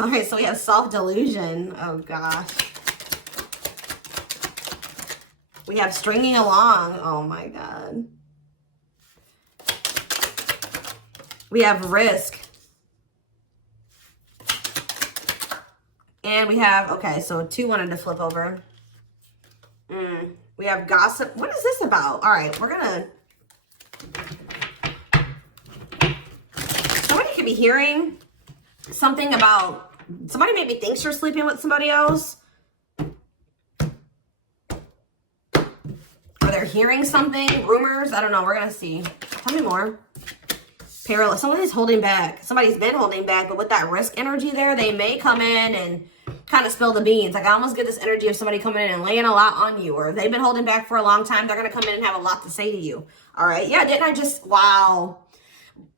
All right, so we have self-delusion. Oh, gosh. We have stringing along. Oh, my God. We have risk. And we have, okay, so 2 wanted to flip over. We have gossip. What is this about? All right, we're going to... Somebody could be hearing something about... Somebody maybe thinks you're sleeping with somebody else. Or they're hearing something. Rumors. I don't know. We're going to see. Tell me more. Parallel. Somebody's holding back. Somebody's been holding back. But with that risk energy there, they may come in and kind of spill the beans. Like, I almost get this energy of somebody coming in and laying a lot on you. Or if they've been holding back for a long time, they're going to come in and have a lot to say to you. All right. Yeah, didn't I just... Wow.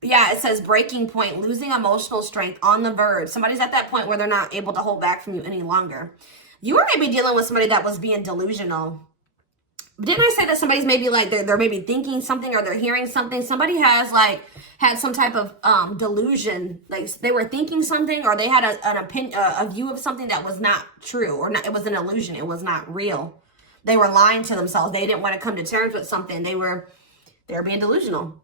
Yeah, it says breaking point, losing emotional strength, on the verge. Somebody's at that point where they're not able to hold back from you any longer. You are maybe dealing with somebody that was being delusional. Didn't I say that somebody's maybe like, they're maybe thinking something or they're hearing something? Somebody has like had some type of delusion. Like they were thinking something or they had an opinion, a view of something that was not true or not, it was an illusion. It was not real. They were lying to themselves. They didn't want to come to terms with something. They were being delusional.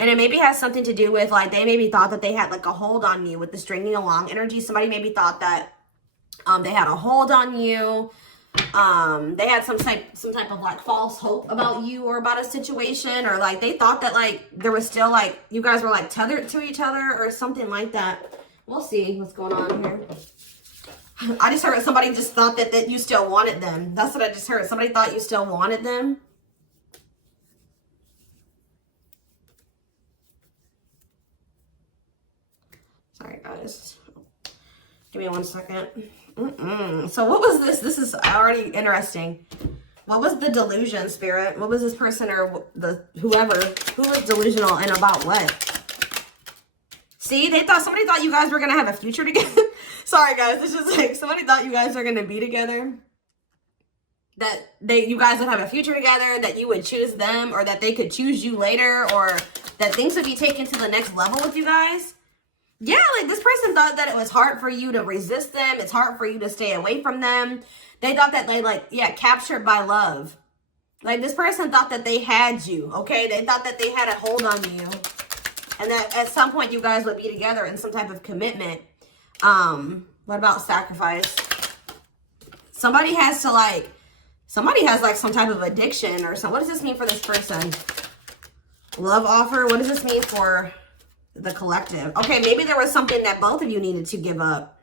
And it maybe has something to do with like, they maybe thought that they had like a hold on you with the stringing along energy. Somebody maybe thought that they had a hold on you. They had some type of like false hope about you or about a situation, or like they thought that like there was still like you guys were like tethered to each other or something like that. We'll see what's going on here. I just heard somebody just thought that you still wanted them. That's what I just heard. Somebody thought you still wanted them. Sorry, guys. Give me 1 second. So what was this? This is already interesting. What was the delusion, Spirit? What was this person or whoever who was delusional and about what? See, somebody thought you guys were gonna have a future together. Sorry, guys. It's just like somebody thought you guys were gonna be together. That you guys would have a future together. That you would choose them, or that they could choose you later, or that things would be taken to the next level with you guys. Yeah, like this person thought that it was hard for you to resist them. It's hard for you to stay away from them. They thought that they captured by love. Like this person thought that they had you, okay? They thought that they had a hold on you. And that at some point you guys would be together in some type of commitment. What about sacrifice? Somebody has like some type of addiction or something. What does this mean for this person? Love offer. What does this mean for the collective? Okay, maybe there was something that both of you needed to give up.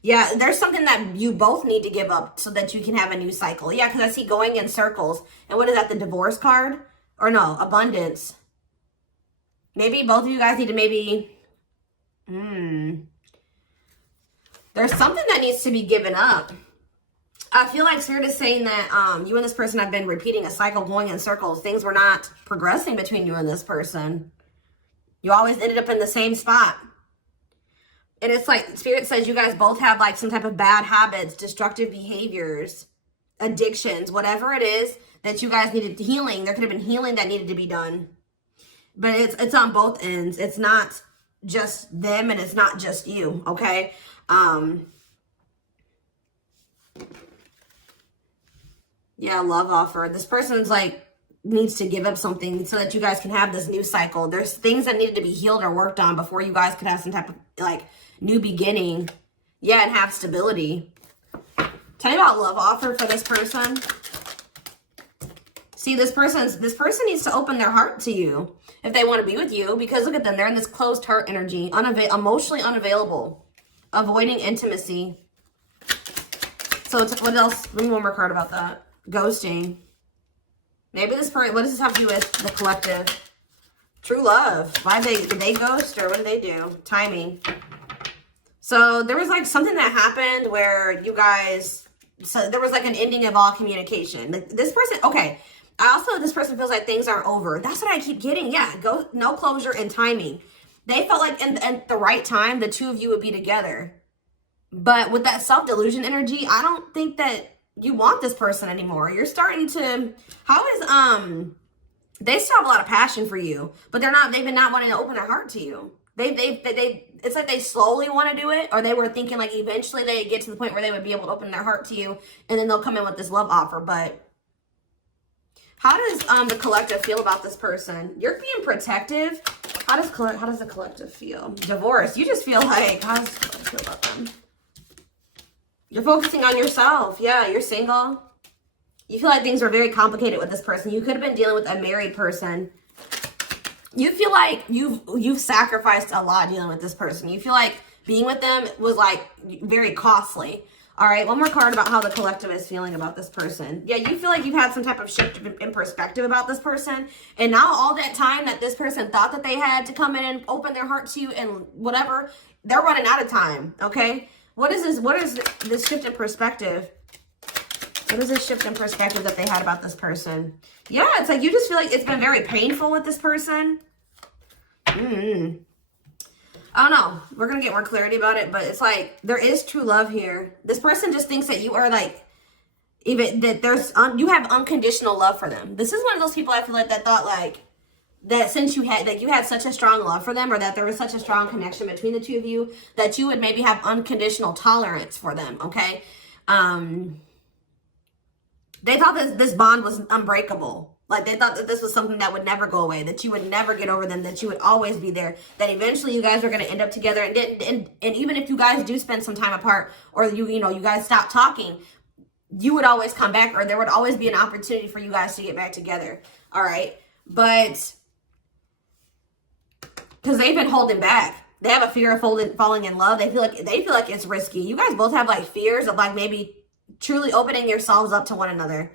Yeah, there's something that you both need to give up so that you can have a new cycle. Yeah, because I see going in circles. And what is that, the divorce card? Or no, abundance. Maybe both of you guys need to maybe... There's something that needs to be given up. I feel like Spirit is saying that you and this person have been repeating a cycle, going in circles. Things were not progressing between you and this person. You always ended up in the same spot. And it's like Spirit says you guys both have like some type of bad habits, destructive behaviors, addictions, whatever it is that you guys needed healing. There could have been healing that needed to be done. But it's on both ends. It's not just them and it's not just you, okay? Yeah, love offer. This person's like needs to give up something so that you guys can have this new cycle. There's things that needed to be healed or worked on before you guys could have some type of like new beginning. Yeah, and have stability. Tell me about love offer for this person. See, this person needs to open their heart to you if they want to be with you, because look at them. They're in this closed heart energy, emotionally unavailable, avoiding intimacy. So what else? Give me one more card about that. Ghosting. Maybe this person, what does this have to do with the collective? True love. Did they ghost or what did they do? Timing. So there was like something that happened where you guys, so there was like an ending of all communication. Like this person, okay. This person feels like things aren't over. That's what I keep getting. Yeah, no closure and timing. They felt like at the right time, the two of you would be together. But with that self-delusion energy, I don't think that you want this person anymore. You're starting to, they still have a lot of passion for you, but they've been not wanting to open their heart to you. They've it's like they slowly want to do it, or they were thinking like eventually they get to the point where they would be able to open their heart to you, and then they'll come in with this love offer. But how does the collective feel about this person? You're being protective. How does the collective feel? Divorce. You just feel like, how does the collective feel about them? You're focusing on yourself. Yeah, you're single. You feel like things are very complicated with this person. You could have been dealing with a married person. You feel like you've sacrificed a lot dealing with this person. You feel like being with them was like very costly. All right, one more card about how the collective is feeling about this person. Yeah, you feel like you've had some type of shift in perspective about this person. And now all that time that this person thought that they had to come in and open their heart to you and whatever, they're running out of time, okay? What is this? What is this shift in perspective? What is this shift in perspective that they had about this person? Yeah, it's like you just feel like it's been very painful with this person. I don't know. We're going to get more clarity about it, but it's like there is true love here. This person just thinks that you are like, even that you have unconditional love for them. This is one of those people I feel like that thought like, that since you had such a strong love for them, or that there was such a strong connection between the two of you, that you would maybe have unconditional tolerance for them, okay? They thought this bond was unbreakable. Like, they thought that this was something that would never go away, that you would never get over them, that you would always be there, that eventually you guys are going to end up together. And even if you guys do spend some time apart, or you guys stop talking, you would always come back, or there would always be an opportunity for you guys to get back together. All right. But because they've been holding back. They have a fear of falling in love. They feel like it's risky. You guys both have like fears of like maybe truly opening yourselves up to one another.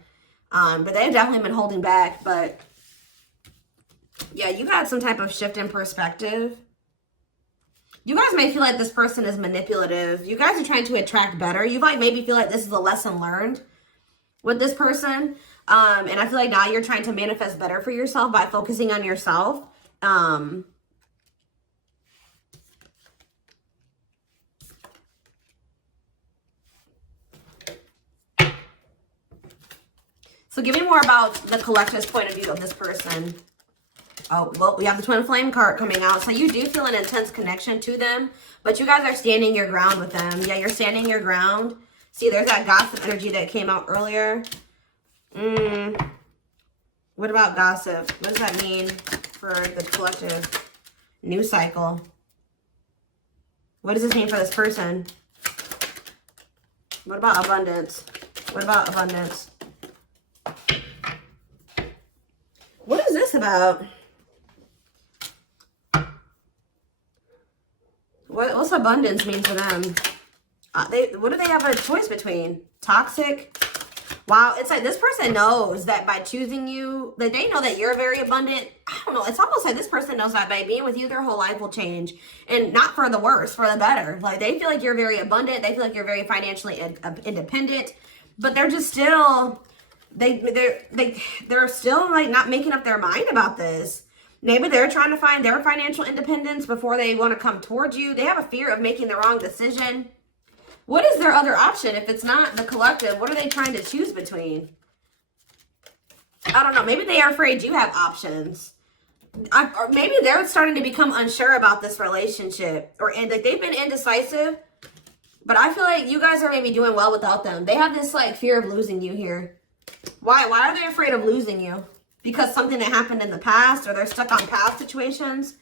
But they've definitely been holding back. But yeah, you've had some type of shift in perspective. You guys may feel like this person is manipulative. You guys are trying to attract better. You might maybe feel like this is a lesson learned with this person. And I feel like now you're trying to manifest better for yourself by focusing on yourself. So give me more about the collective's point of view of this person. Oh, well, we have the Twin Flame card coming out. So you do feel an intense connection to them, but you guys are standing your ground with them. Yeah, you're standing your ground. See, there's that gossip energy that came out earlier. What about gossip? What does that mean for the collective? News cycle. What does this mean for this person? What about abundance? What about abundance? What is this about? What's abundance mean for them? What do they have a choice between? Toxic? Wow, it's like this person knows that by choosing you, that they know that you're very abundant. I don't know. It's almost like this person knows that by being with you, their whole life will change. And not for the worse, for the better. Like, they feel like you're very abundant. They feel like you're very financially independent. But they're just still, they're still like not making up their mind about this. Maybe they're trying to find their financial independence before they want to come towards you. They have a fear of making the wrong decision. What is their other option if it's not the collective? What are they trying to choose between? I don't know. Maybe they are afraid you have options. Or maybe they're starting to become unsure about this relationship. And like they've been indecisive. But I feel like you guys are maybe doing well without them. They have this like fear of losing you here. Why? Why are they afraid of losing you? Because something that happened in the past, or they're stuck on past situations?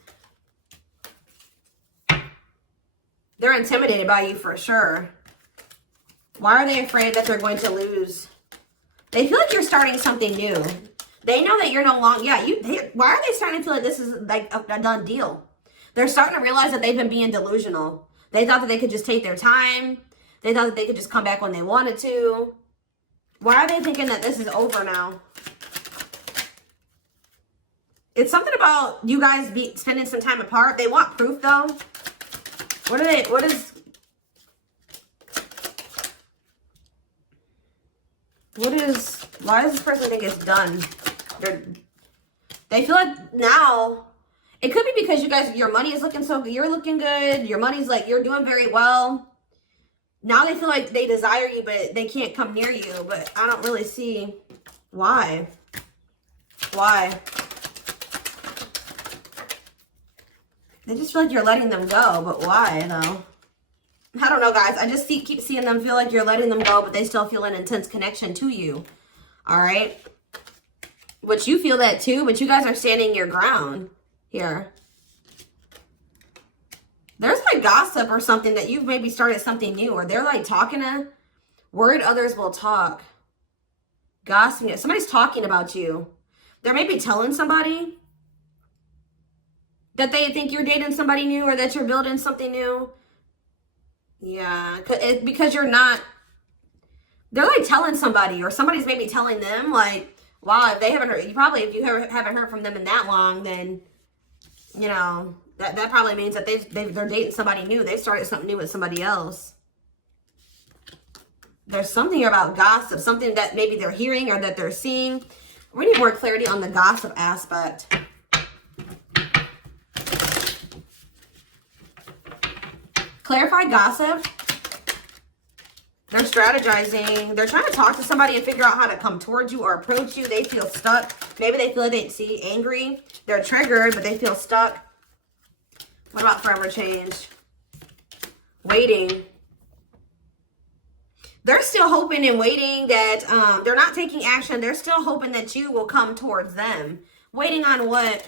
They're intimidated by you for sure. Why are they afraid that they're going to lose? They feel like you're starting something new. They know that you're no longer, why are they starting to feel like this is like a done deal? They're starting to realize that they've been being delusional. They thought that they could just take their time. They thought that they could just come back when they wanted to. Why are they thinking that this is over now? It's something about you guys spending some time apart. They want proof though. Why does this person think it's done? They feel like now, it could be because you guys, your money is looking so good. You're looking good. Your money's like, you're doing very well. Now they feel like they desire you, but they can't come near you. But I don't really see why. Why? They just feel like you're letting them go, but why though? I don't know, guys. I just keep seeing them feel like you're letting them go, but they still feel an intense connection to you. All right? Which you feel that too, but you guys are standing your ground here. There's like gossip or something that you've maybe started something new, or they're like talking to, word others will talk. Gossiping. Somebody's talking about you. They're maybe telling somebody that they think you're dating somebody new or that you're building something new. Yeah, because you're not, they're like telling somebody, or somebody's maybe telling them like, wow, if they haven't heard, if you haven't heard from them in that long, then, you know, that probably means that they're dating somebody new. They started something new with somebody else. There's something here about gossip, something that maybe they're hearing or that they're seeing. We need more clarity on the gossip aspect. Clarify gossip. They're strategizing. They're trying to talk to somebody and figure out how to come towards you or approach you. They feel stuck. Maybe they feel like they see angry. They're triggered, but they feel stuck. What about forever change? Waiting. They're still hoping and waiting that they're not taking action. They're still hoping that you will come towards them. Waiting on what?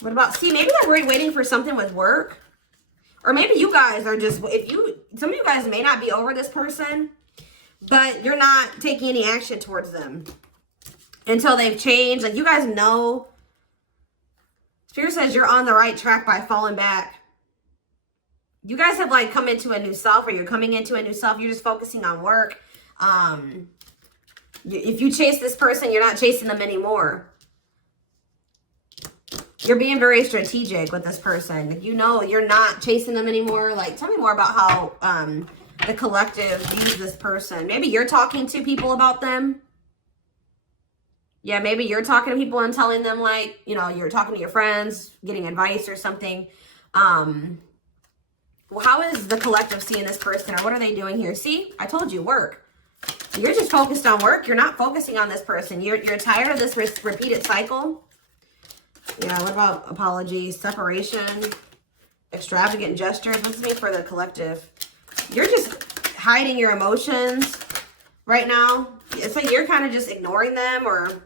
What about, see, maybe they're waiting for something with work. Or maybe you guys are just, some of you guys may not be over this person, but you're not taking any action towards them until they've changed. Like, you guys know, Spirit says you're on the right track by falling back. You guys have like come into a new self, or you're coming into a new self. You're just focusing on work. If you chase this person, you're not chasing them anymore. You're being very strategic with this person. You know, you're not chasing them anymore. Like, tell me more about how the collective views this person. Maybe you're talking to people about them. Yeah, maybe you're talking to people and telling them, like, you know, you're talking to your friends, getting advice or something. Well, how is the collective seeing this person, or what are they doing here? See, I told you, work. You're just focused on work. You're not focusing on this person. You're tired of this repeated cycle. Yeah, what about apologies, separation, extravagant gestures? What's it mean for the collective? You're just hiding your emotions right now. It's like you're kind of just ignoring them, or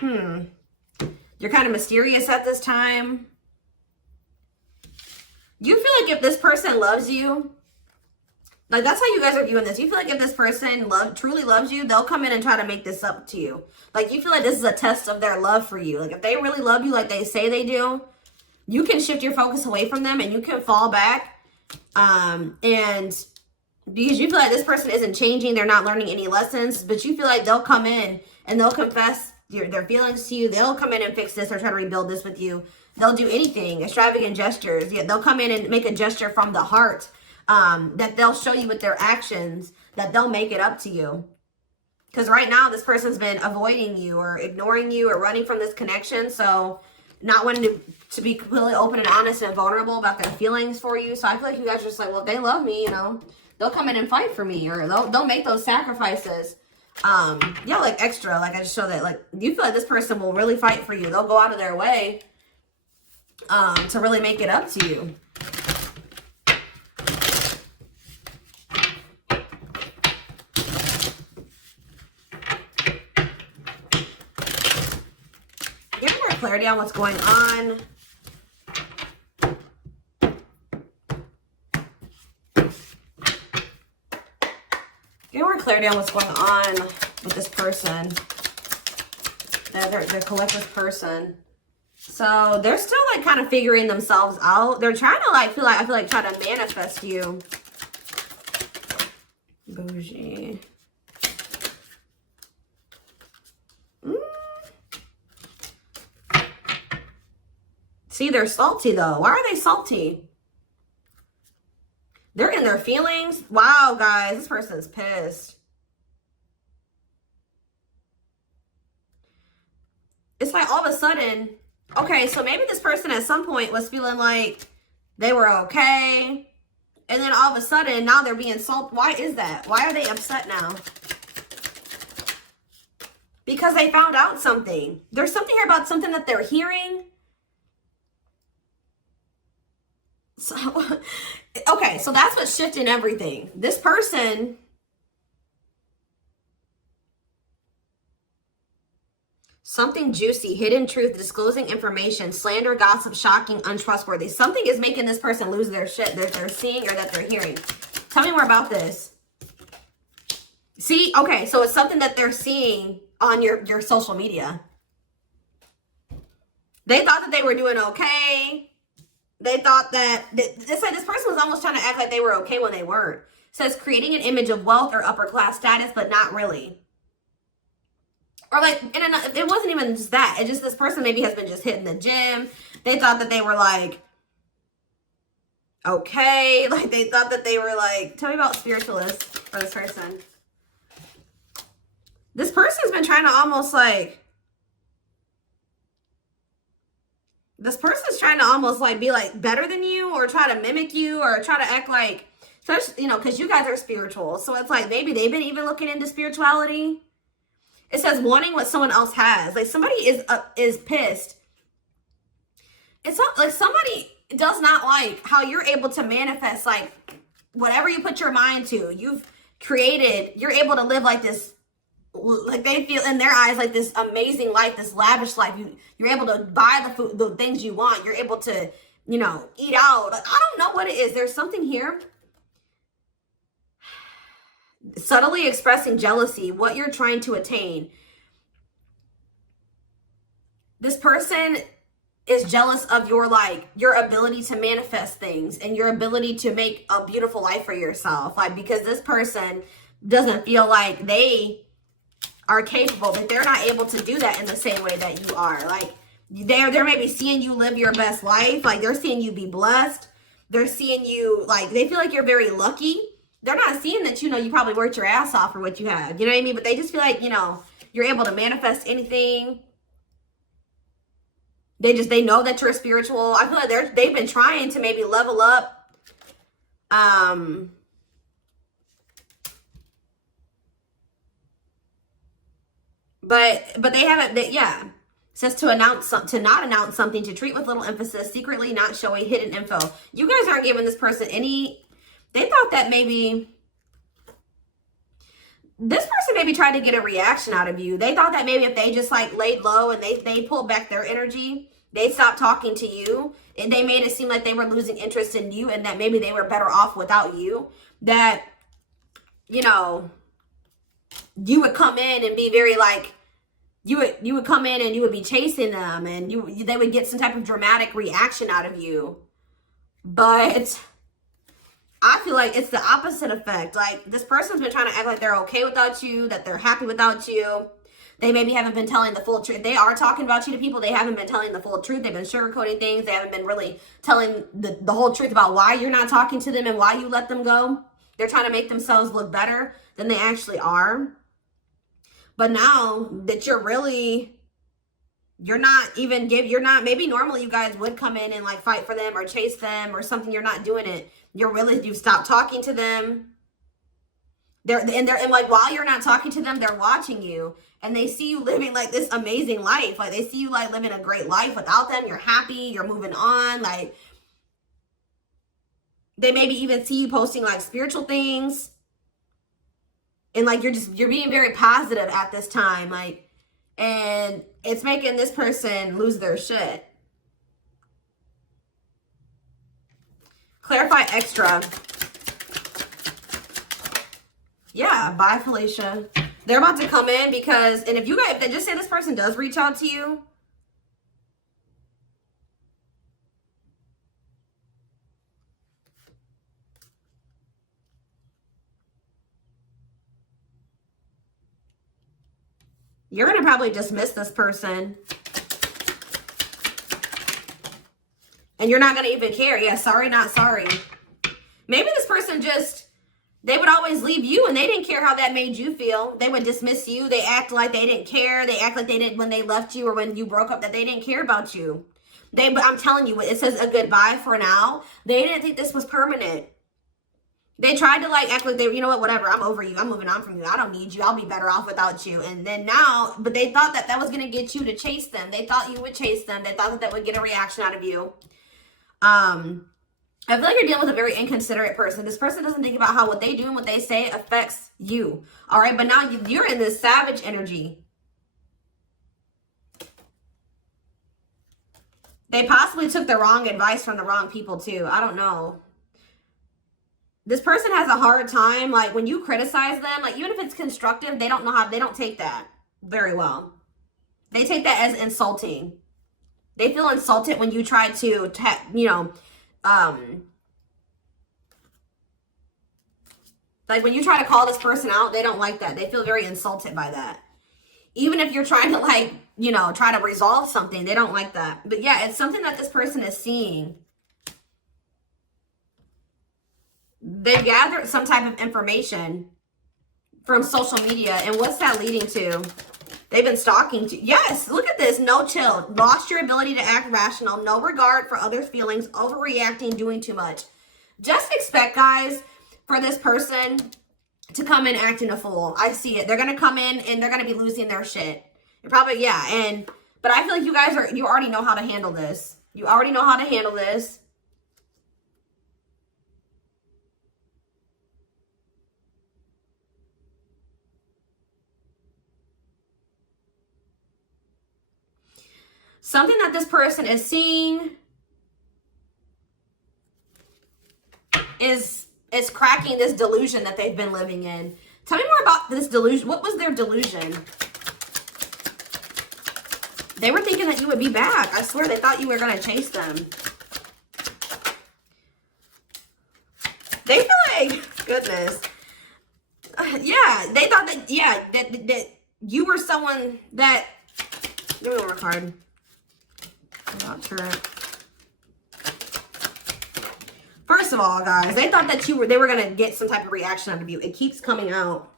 you're kind of mysterious at this time. You feel like if this person loves you, like, that's how you guys are viewing this. You feel like if this person truly loves you, they'll come in and try to make this up to you. Like, you feel like this is a test of their love for you. Like, if they really love you like they say they do, you can shift your focus away from them and you can fall back. And because you feel like this person isn't changing, they're not learning any lessons, but you feel like they'll come in and they'll confess their feelings to you. They'll come in and fix this or try to rebuild this with you. They'll do anything, extravagant gestures. Yeah, they'll come in and make a gesture from the heart. That they'll show you with their actions, that they'll make it up to you. Because right now, this person's been avoiding you or ignoring you or running from this connection. So not wanting to be completely open and honest and vulnerable about their feelings for you. So I feel like you guys are just like, well, if they love me, you know, they'll come in and fight for me, or they'll make those sacrifices. Yeah, like extra. Like, I just show that, like, you feel like this person will really fight for you. They'll go out of their way to really make it up to you. Give more clarity on what's going on. Give more clarity on what's going on with this person. Their collective person. So they're still like kind of figuring themselves out. They're trying to like I feel like try to manifest you. Bougie. See, they're salty though. Why are they salty? They're in their feelings. Wow, guys, this person's pissed. It's like all of a sudden, okay, so maybe this person at some point was feeling like they were okay. And then all of a sudden, now they're being salty. Why is that? Why are they upset now? Because they found out something. There's something here about something that they're hearing. So, okay, so that's what's shifting everything. This person, something juicy, hidden truth, disclosing information, slander, gossip, shocking, untrustworthy. Something is making this person lose their shit that they're seeing or that they're hearing. Tell me more about this. See, okay, so it's something that they're seeing on your social media. They thought that they were doing okay. They thought that, this person was almost trying to act like they were okay when they weren't. It says creating an image of wealth or upper class status, but not really. Or like, it wasn't even just that. It just, this person maybe has been just hitting the gym. They thought that they were like, okay. Like they thought that they were like, tell me about spiritualists for this person. This person's been trying to almost like, this person's trying to almost like be like better than you or try to mimic you or try to act like, you know, because you guys are spiritual. So it's like maybe they've been even looking into spirituality. It says wanting what someone else has. Like somebody is pissed. It's not like somebody does not like how you're able to manifest like whatever you put your mind to. You've created, you're able to live like this. Like they feel in their eyes like this amazing life, this lavish life. You're able to buy the food, the things you want. You're able to, you know, eat out. Like, I don't know what it is. There's something here. Subtly expressing jealousy, what you're trying to attain. This person is jealous of your your ability to manifest things and your ability to make a beautiful life for yourself. Like because this person doesn't feel like they are capable, but they're not able to do that in the same way that you are. Like they're maybe seeing you live your best life. Like they're seeing you be blessed. They're seeing you like, they feel like you're very lucky. They're not seeing that, you know, you probably worked your ass off for what you have. You know what I mean? But they just feel like, you know, you're able to manifest anything. They know that you're spiritual. I feel like they've been trying to maybe level up. But they haven't, yeah. It says to not announce something, to treat with little emphasis, secretly not showing hidden info. You guys aren't giving this person any, they thought that maybe, this person maybe tried to get a reaction out of you. They thought that maybe if they just like laid low and they pulled back their energy, they stopped talking to you and they made it seem like they were losing interest in you and that maybe they were better off without you. That, you know, you would come in and be very like, you would come in and you would be chasing them and they would get some type of dramatic reaction out of you. But I feel like it's the opposite effect. Like this person's been trying to act like they're okay without you, that they're happy without you. They maybe haven't been telling the full truth. They are talking about you to people. They haven't been telling the full truth. They've been sugarcoating things. They haven't been really telling the whole truth about why you're not talking to them and why you let them go. They're trying to make themselves look better than they actually are. But now that you're not, maybe normally you guys would come in and like fight for them or chase them or something. You're not doing it. You've stopped talking to them. And like while you're not talking to them, they're watching you and they see you living like this amazing life. Like they see you like living a great life without them. You're happy, you're moving on. Like they maybe even see you posting like spiritual things. And like you're being very positive at this time. Like, and it's making this person lose their shit. Clarify extra. Yeah, bye, Felicia. They're about to come in because, and if you guys, just say this person does reach out to you. You're going to probably dismiss this person. And you're not going to even care. Yeah, sorry, not sorry. Maybe this person just, they would always leave you and they didn't care how that made you feel. They would dismiss you. They act like they didn't care. They act like they didn't when they left you or when you broke up, that they didn't care about you. But I'm telling you, it says a goodbye for now. They didn't think this was permanent. They tried to like act like they, you know what, whatever, I'm over you. I'm moving on from you. I don't need you. I'll be better off without you. And then now, but they thought that was going to get you to chase them. They thought you would chase them. They thought that would get a reaction out of you. I feel like you're dealing with a very inconsiderate person. This person doesn't think about how what they do and what they say affects you. All right, but now you're in this savage energy. They possibly took the wrong advice from the wrong people too. I don't know. This person has a hard time, like when you criticize them, like even if it's constructive, they don't know how, they don't take that very well. They take that as insulting. They feel insulted when you try to, you know, like when you try to call this person out, they don't like that. They feel very insulted by that. Even if you're trying to, like, you know, try to resolve something, they don't like that. But yeah, it's something that this person is seeing. They've gathered some type of information from social media. And what's that leading to? They've been stalking to. Yes, look at this. No chill. Lost your ability to act rational. No regard for others' feelings. Overreacting. Doing too much. Just expect, guys, for this person to come in acting a fool. I see it. They're going to come in and they're going to be losing their shit. You're probably, yeah. But I feel like you guys you already know how to handle this. You already know how to handle this. Something that this person is seeing is cracking this delusion that they've been living in. Tell me more about this delusion. What was their delusion? They were thinking that you would be back. I swear they thought you were going to chase them. They feel like, goodness. Yeah, they thought that, yeah, that you were someone that, give me one more card. Not sure. First of all, guys, they thought that they were going to get some type of reaction out of you. It keeps coming out.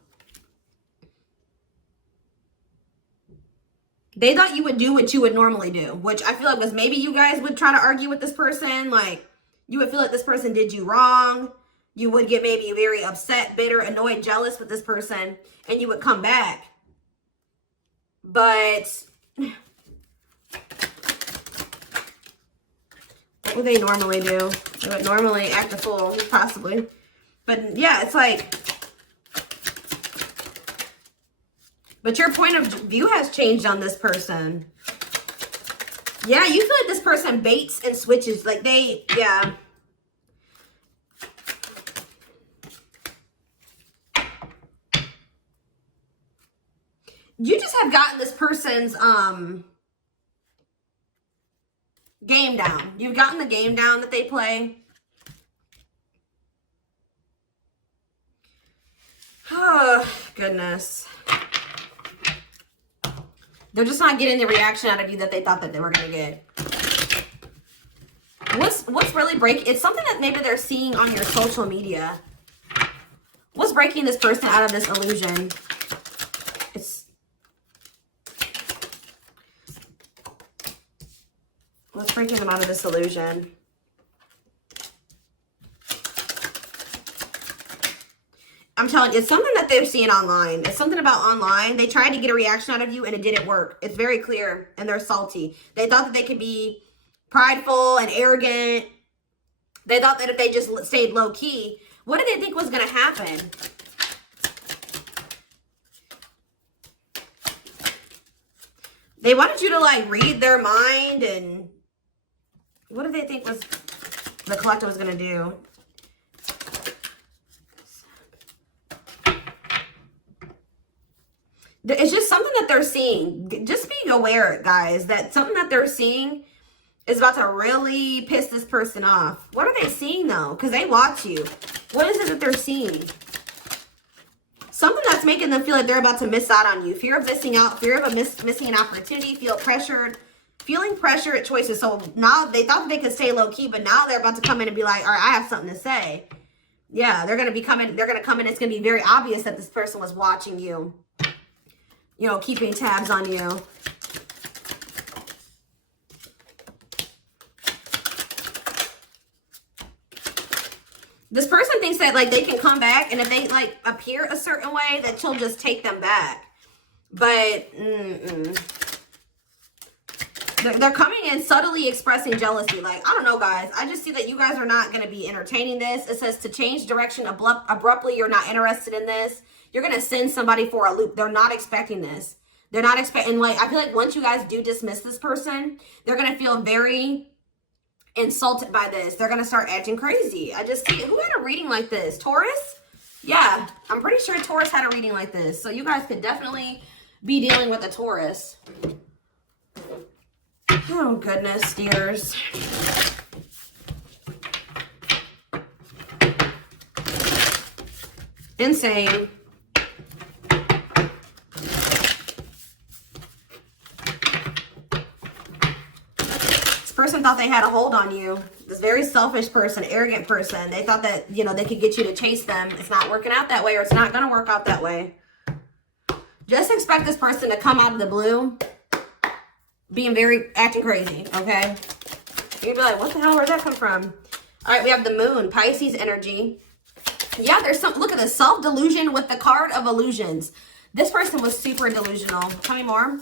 They thought you would do what you would normally do, which I feel like was maybe you guys would try to argue with this person. Like, you would feel like this person did you wrong. You would get maybe very upset, bitter, annoyed, jealous with this person, and you would come back. But what would they normally do? They would normally act a fool, possibly. But yeah, it's like, but your point of view has changed on this person. Yeah, you feel like this person baits and switches. Like yeah. You just have gotten this person's game down. You've gotten the game down that they play. Oh, goodness. They're just not getting the reaction out of you that they thought that they were going to get. What's really breaking? It's something that maybe they're seeing on your social media. What's breaking this person out of this illusion? What's breaking them out of this illusion? I'm telling you, it's something that they've seen online. It's something about online. They tried to get a reaction out of you and it didn't work. It's very clear and they're salty. They thought that they could be prideful and arrogant. They thought that if they just stayed low key, what did they think was going to happen? They wanted you to like read their mind, and what did they think was the collector was going to do? It's just something that they're seeing. Just being aware, guys, that something that they're seeing is about to really piss this person off. What are they seeing, though? Because they watch you. What is it that they're seeing? Something that's making them feel like they're about to miss out on you. Fear of missing out. Fear of missing an opportunity. Feeling pressure at choices. So now they thought that they could stay low key, but now they're about to come in and be like, all right, I have something to say. Yeah, they're going to be coming. They're going to come in. It's going to be very obvious that this person was watching you. You know, keeping tabs on you. This person thinks that, like, they can come back, and if they, like, appear a certain way, that she'll just take them back. But, They're coming in subtly expressing jealousy. Like, I don't know, guys. I just see that you guys are not going to be entertaining this. It says to change direction abruptly. You're not interested in this. You're going to send somebody for a loop. They're not expecting this. They're not expecting, like, I feel like once you guys do dismiss this person, they're going to feel very insulted by this. They're going to start acting crazy. I just see, who had a reading like this? Taurus? Yeah, I'm pretty sure Taurus had a reading like this. So you guys could definitely be dealing with a Taurus. Oh, goodness, dears. Insane. This person thought they had a hold on you. This very selfish person, arrogant person. They thought that, you know, they could get you to chase them. It's not working out that way, or it's not going to work out that way. Just expect this person to come out of the blue being acting crazy, okay? You'd be like, what the hell, where'd that come from? All right, we have the moon, Pisces energy. Yeah, there's some, look at the self-delusion with the card of illusions. This person was super delusional. Tell me more.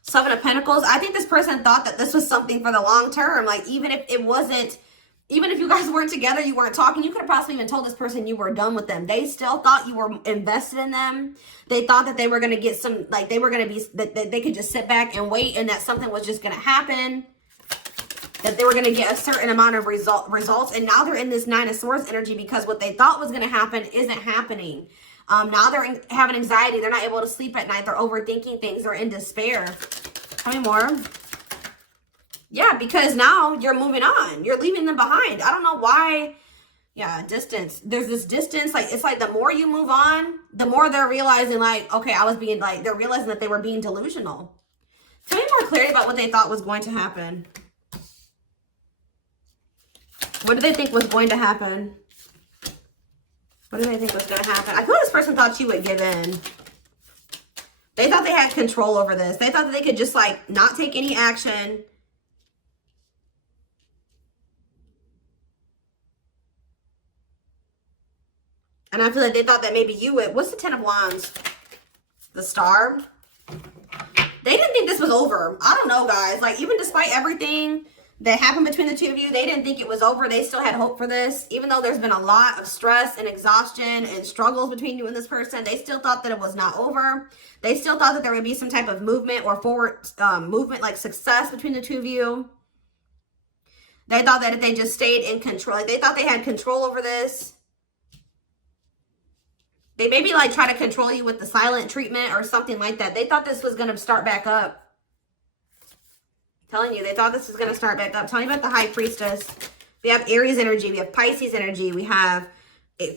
Seven of Pentacles. I think this person thought that this was something for the long term. Like, even if it wasn't, even if you guys weren't together, you weren't talking, you could have possibly even told this person you were done with them. They still thought you were invested in them. They thought that they were going to get some, like, they were going to be, that they could just sit back and wait, and that something was just going to happen. That they were going to get a certain amount of results. And now they're in this Nine of Swords energy because what they thought was going to happen isn't happening. Now they're having anxiety. They're not able to sleep at night. They're overthinking things. They're in despair. Tell me more. Yeah, because now you're moving on. You're leaving them behind. I don't know why. Yeah, distance. There's this distance. Like, it's like the more you move on, the more they're realizing, like, okay, I was being, like, they're realizing that they were being delusional. Tell me more clarity about what they thought was going to happen. What did they think was going to happen? What did they think was going to happen? I feel like this person thought you would give in. They thought they had control over this. They thought that they could just, like, not take any action. And I feel like they thought that maybe you would. What's the Ten of Wands? The Star? They didn't think this was over. I don't know, guys. Like, even despite everything that happened between the two of you, they didn't think it was over. They still had hope for this. Even though there's been a lot of stress and exhaustion and struggles between you and this person, they still thought that it was not over. They still thought that there would be some type of movement or forward movement, like success between the two of you. They thought that if they just stayed in control, like they thought they had control over this. They maybe like try to control you with the silent treatment or something like that. They thought this was going to start back up. Telling you, they thought this was going to start back up. Tell me about the High Priestess. We have Aries energy. We have Pisces energy. We have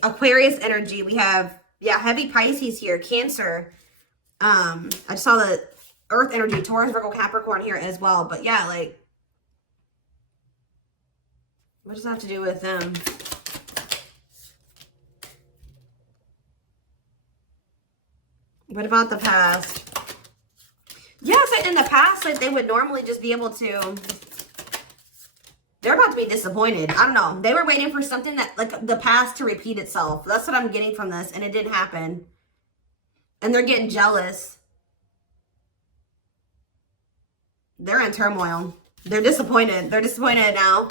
Aquarius energy. We have, yeah, heavy Pisces here. Cancer. I just saw the Earth energy. Taurus, Virgo, Capricorn here as well. But yeah, like, what does that have to do with them? What about the past? Yes, in the past, like, they would normally just be able to, they're about to be disappointed. I don't know. They were waiting for something that, like, the past to repeat itself. That's what I'm getting from this, and it didn't happen. And they're getting jealous. They're in turmoil. They're disappointed. They're disappointed now.